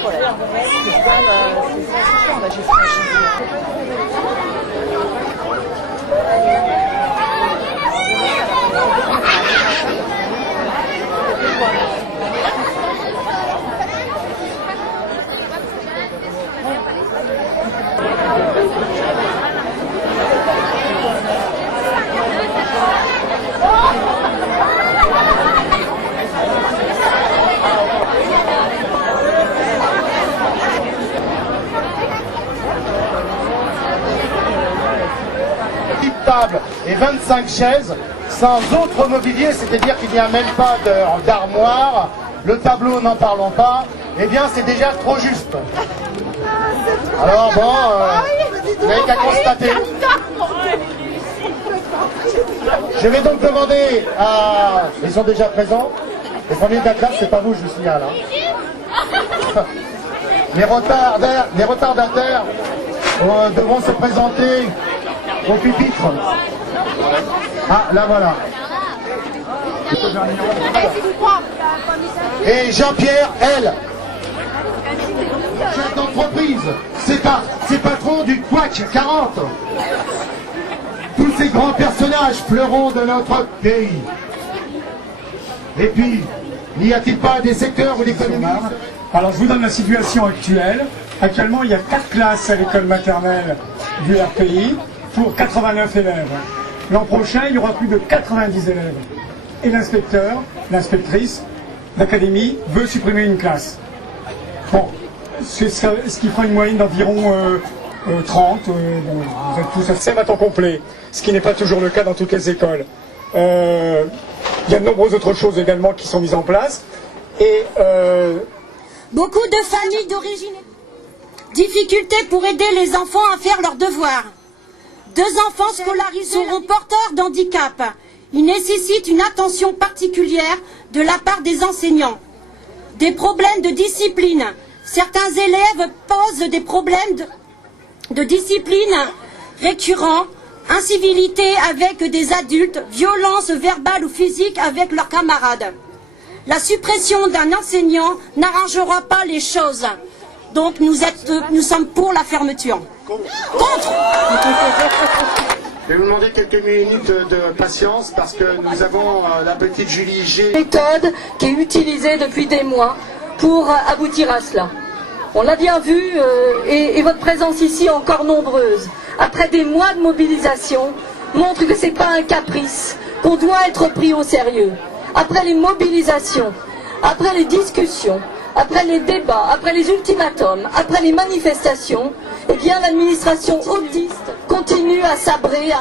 problème. C'est ça la gestion. Table et 25 chaises sans autre mobilier, c'est-à-dire qu'il n'y a même pas d'armoire, le tableau n'en parlons pas, eh bien c'est déjà trop juste. Alors bon, vous n'avez qu'à constater. Je vais donc demander à... Ils sont déjà présents. Les premiers de la classe, c'est pas vous, je vous signale. Hein. Les retardataires devront se présenter au pupitre. Ah, là voilà. Et Jean-Pierre, elle, chef d'entreprise, c'est patron du Quack 40. Tous ces grands personnages fleurons de notre pays. Et puis, n'y a-t-il pas des secteurs où l'économie... Alors je vous donne la situation actuelle. Actuellement, il y a 4 classes à l'école maternelle du RPI pour 89 élèves. L'an prochain, il y aura plus de 90 élèves. Et l'inspecteur, l'inspectrice, l'académie veut supprimer une classe. Bon, ce qui fera une moyenne d'environ 30. Bon, vous êtes tous assez à temps complet, ce qui n'est pas toujours le cas dans toutes les écoles. Il y a de nombreuses autres choses également qui sont mises en place. Et beaucoup de familles d'origine. Difficultés pour aider les enfants à faire leurs devoirs. 2 enfants scolarisés seront porteurs d'handicap. Ils nécessitent une attention particulière de la part des enseignants. Des problèmes de discipline. Certains élèves posent des problèmes de discipline récurrents, incivilité avec des adultes, violences verbales ou physiques avec leurs camarades. La suppression d'un enseignant n'arrangera pas les choses. Donc nous sommes pour la fermeture. Contre. Je vais vous demander quelques minutes de patience parce que nous avons la petite Julie G. Méthode qui est utilisée depuis des mois pour aboutir à cela. On l'a bien vu et votre présence ici encore nombreuse, après des mois de mobilisation, montre que ce n'est pas un caprice, qu'on doit être pris au sérieux. Après les mobilisations, après les discussions, après les débats, après les ultimatums, après les manifestations, eh bien l'administration autiste continue à sabrer, à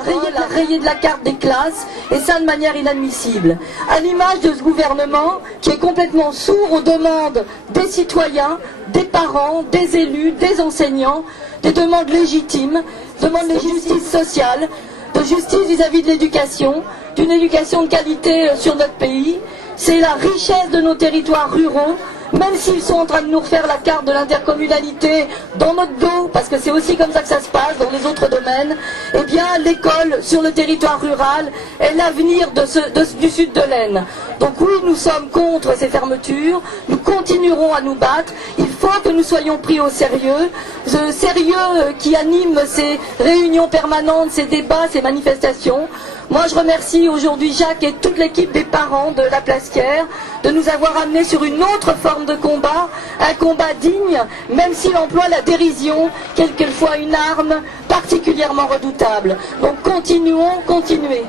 rayer de la carte des classes, et ça de manière inadmissible. À l'image de ce gouvernement qui est complètement sourd aux demandes des citoyens, des parents, des élus, des enseignants, des demandes légitimes, demandes de justice sociale, de justice vis-à-vis de l'éducation, d'une éducation de qualité sur notre pays. C'est la richesse de nos territoires ruraux, même s'ils sont en train de nous refaire la carte de l'intercommunalité dans notre dos, parce que c'est aussi comme ça que ça se passe dans les autres domaines, eh bien l'école sur le territoire rural est l'avenir du sud de l'Aisne. Donc oui, nous sommes contre ces fermetures, nous continuerons à nous battre, il faut que nous soyons pris au sérieux, ce sérieux qui anime ces réunions permanentes, ces débats, ces manifestations. Moi, je remercie aujourd'hui Jacques et toute l'équipe des parents de la Plastière de nous avoir amenés sur une autre forme de combat, un combat digne, même s'il emploie la dérision, quelquefois une arme particulièrement redoutable. Donc continuons, continuez.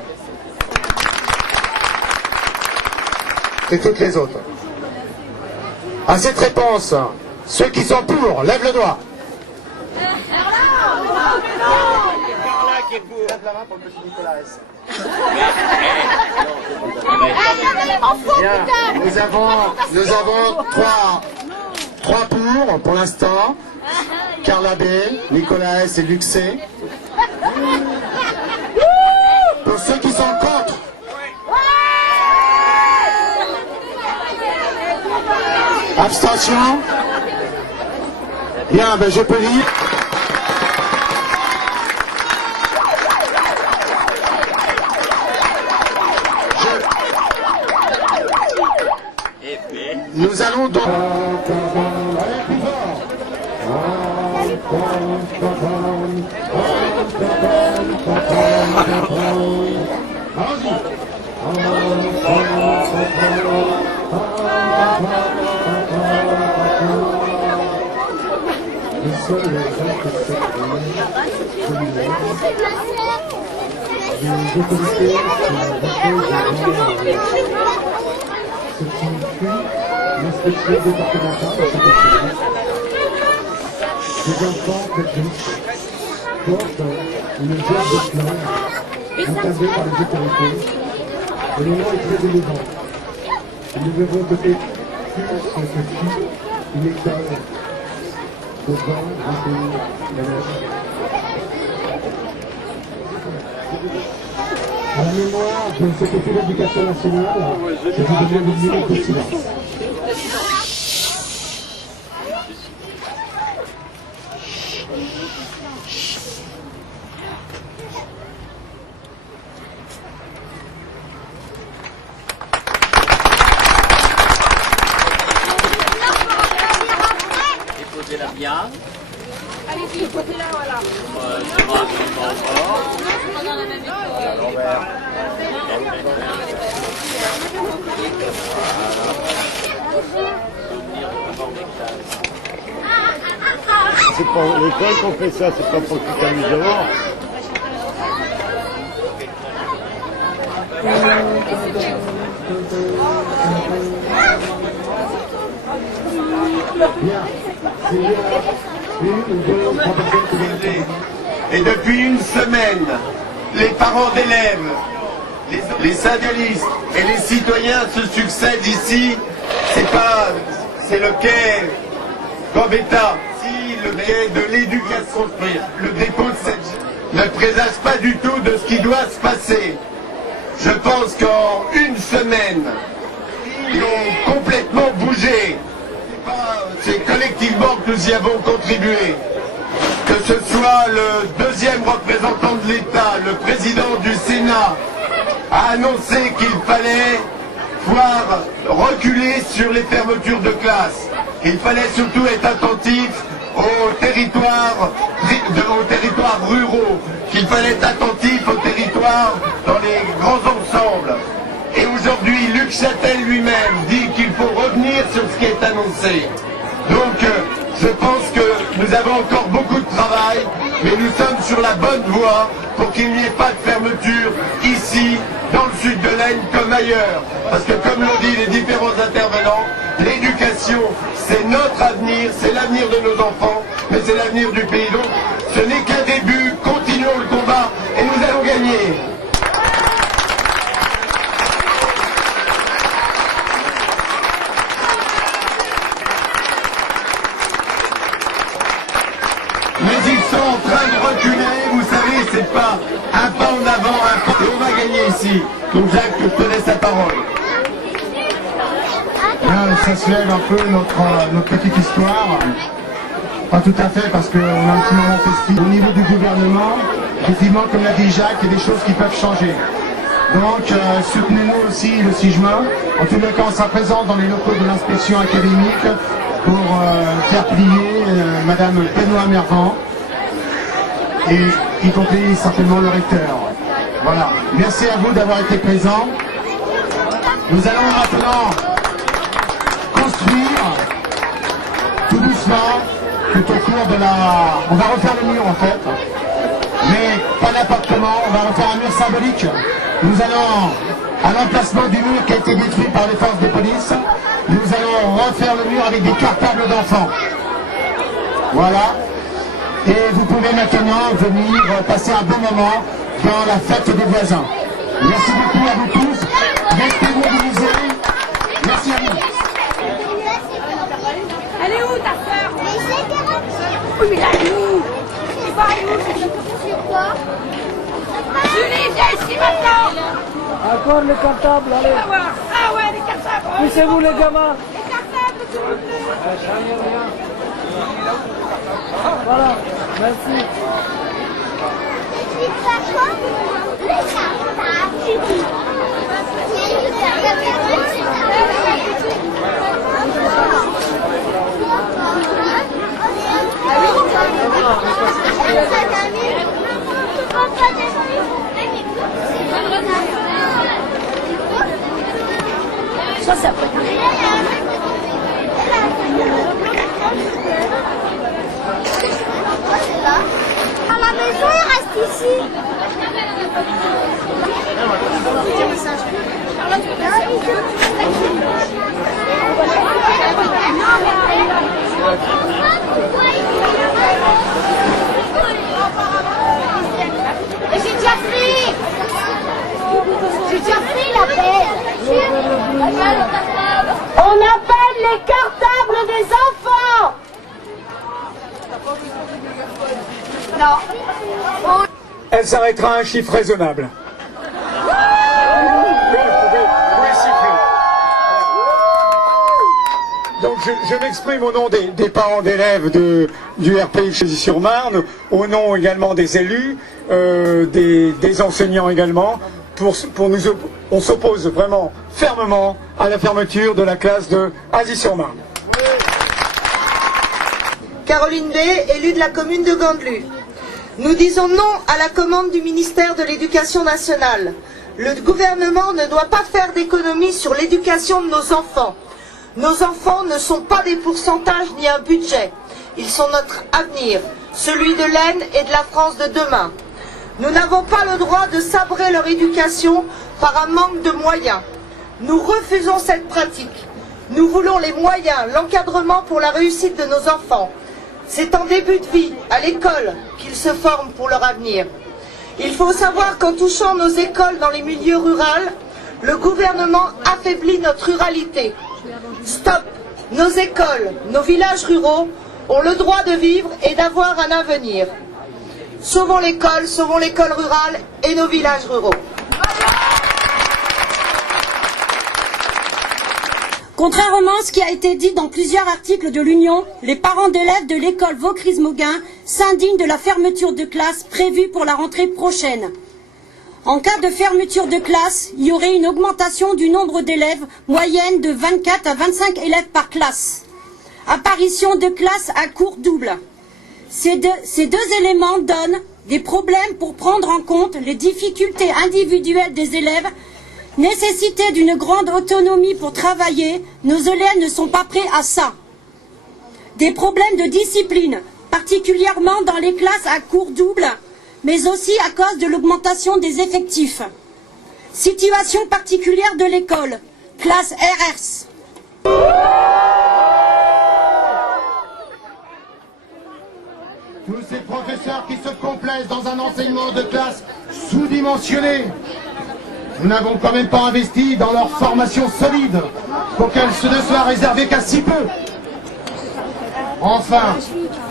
Et toutes les autres. À cette réponse, ceux qui sont pour, lèvent le doigt. Lève la main pour le petit Nicolas S. Bien, nous avons trois pour l'instant. Carla B, Nicolas S et Luc C. Pour ceux qui sont contre. Abstention. Bien, ben je peux lire. Nous allons donc... Allez, plus fort. L'inspection départementale à chaque service. Les enfants précisent portent une gerbe de fleurs encadrée par les autorités. Et le nom est très élégant. Nous verrons peut-être plus que ceci une école devant un pays d'élèves. À la mémoire de ce que fait l'éducation nationale, je vous demande une minute de silence. Déposez-la bien. Allez-y, posez-la, voilà. C'est pour l'école qu'on fait ça, c'est pas pour que tu t'amuses devant. Et depuis une semaine, les parents d'élèves, les syndicalistes et les citoyens se succèdent ici. C'est le quai Gambetta, le quai de l'éducation. Le dépôt de cette ne présage pas du tout de ce qui doit se passer. Je pense qu'en une semaine, ils ont complètement bougé. C'est collectivement que nous y avons contribué. Que ce soit le deuxième représentant de l'État, le président du Sénat, a annoncé qu'il fallait pouvoir reculer sur les fermetures de classes. Il fallait surtout être attentif aux territoires ruraux, qu'il fallait être attentif aux territoires dans les grands ensembles. Et aujourd'hui, Luc Châtel lui-même dit qu'il faut revenir sur ce qui est annoncé. Donc, je pense que nous avons encore beaucoup de travail, mais nous sommes sur la bonne voie pour qu'il n'y ait pas de fermeture ici, dans le sud de l'Aisne comme ailleurs. Parce que comme l'ont dit les différents intervenants, l'éducation, c'est notre avenir, c'est l'avenir de nos enfants, mais c'est l'avenir du pays. Donc, ce n'est qu'un début, continuons le combat et nous allons gagner. Mais ils sont en train de reculer, vous savez, c'est pas un pas en avant, un pas, et on va gagner ici. Donc Jacques, je te laisse la parole. Ça se lève un peu notre petite histoire. Pas tout à fait, parce qu'on a un petit moment festif. Au niveau du gouvernement, effectivement, comme l'a dit Jacques, il y a des choses qui peuvent changer. Donc, soutenez-nous aussi le 6 juin. En tous les cas, on sera présent dans les locaux de l'inspection académique pour faire plier Madame Benoît Mervan, et y compris certainement le recteur. Voilà. Merci à vous d'avoir été présents. Nous allons maintenant construire tout doucement, tout au cours de la... On va refaire le mur en fait, mais pas n'importe comment, on va refaire un mur symbolique. Nous allons, à l'emplacement du mur qui a été détruit par les forces de police, nous allons refaire le mur avec des cartables d'enfants. Voilà. Et vous pouvez maintenant venir passer un bon moment dans la fête des voisins. Merci beaucoup à vous tous. Restez mobilisés. Merci à vous. Elle est où ta sœur? Oui, mais là, elle est où? Elle va où? Julie, viens ici maintenant! Encore le cartable, allez. On va voir. Ah ouais, les cartables! Poussez-vous les gamins. Les cartables, s'il vous plaît! Voilà, merci. On appelle les cartables des enfants. Non. Elle s'arrêtera à un chiffre raisonnable. Vous pouvez siffler. Donc je m'exprime au nom des parents d'élèves du RPI Chézy-sur-Marne, au nom également des élus, des enseignants également. On s'oppose vraiment fermement à la fermeture de la classe de Azy-sur-Marne. Caroline B, élue de la commune de Gandelus. Nous disons non à la commande du ministère de l'Éducation nationale. Le gouvernement ne doit pas faire d'économies sur l'éducation de nos enfants. Nos enfants ne sont pas des pourcentages ni un budget. Ils sont notre avenir, celui de l'Aisne et de la France de demain. Nous n'avons pas le droit de sabrer leur éducation par un manque de moyens. Nous refusons cette pratique. Nous voulons les moyens, l'encadrement pour la réussite de nos enfants. C'est en début de vie, à l'école, qu'ils se forment pour leur avenir. Il faut savoir qu'en touchant nos écoles dans les milieux ruraux, le gouvernement affaiblit notre ruralité. Stop! Nos écoles, nos villages ruraux ont le droit de vivre et d'avoir un avenir. Sauvons l'école rurale et nos villages ruraux. Contrairement à ce qui a été dit dans plusieurs articles de l'Union, les parents d'élèves de l'école Vaucrise-Mauguin s'indignent de la fermeture de classe prévue pour la rentrée prochaine. En cas de fermeture de classe, il y aurait une augmentation du nombre d'élèves moyenne de 24 à 25 élèves par classe. Apparition de classes à cours double. Ces deux éléments donnent des problèmes pour prendre en compte les difficultés individuelles des élèves, nécessité d'une grande autonomie pour travailler. Nos élèves ne sont pas prêts à ça. Des problèmes de discipline, particulièrement dans les classes à cours double, mais aussi à cause de l'augmentation des effectifs. Situation particulière de l'école, classe RS. Tous ces professeurs qui se complaisent dans un enseignement de classe sous-dimensionné. Nous n'avons quand même pas investi dans leur formation solide pour qu'elle ne soit réservée qu'à si peu. Enfin,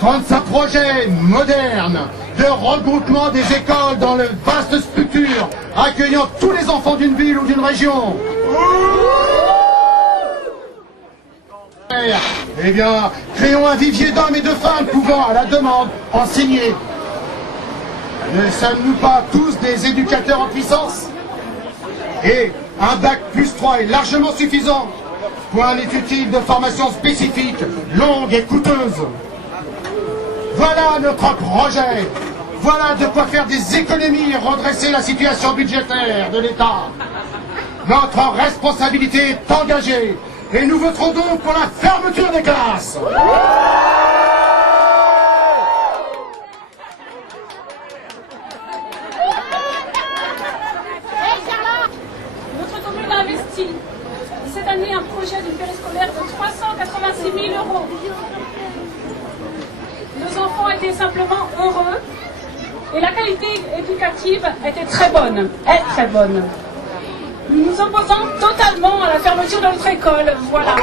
35 projets modernes de regroupement des écoles dans de vastes structures accueillant tous les enfants d'une ville ou d'une région. Eh bien, créons un vivier d'hommes et de femmes pouvant, à la demande, enseigner. Ne sommes-nous pas tous des éducateurs en puissance? Et un bac plus 3 est largement suffisant. Point inutile de formation spécifique, longue et coûteuse. Voilà notre projet. Voilà de quoi faire des économies et redresser la situation budgétaire de l'État. Notre responsabilité est engagée et nous voterons donc pour la fermeture des classes. Notre commune a investi cette année un projet d'une périscolaire de 386 000 €. Nos enfants étaient simplement heureux et la qualité éducative était très bonne, est très bonne. Nous nous opposons totalement à la fermeture de notre école. Voilà.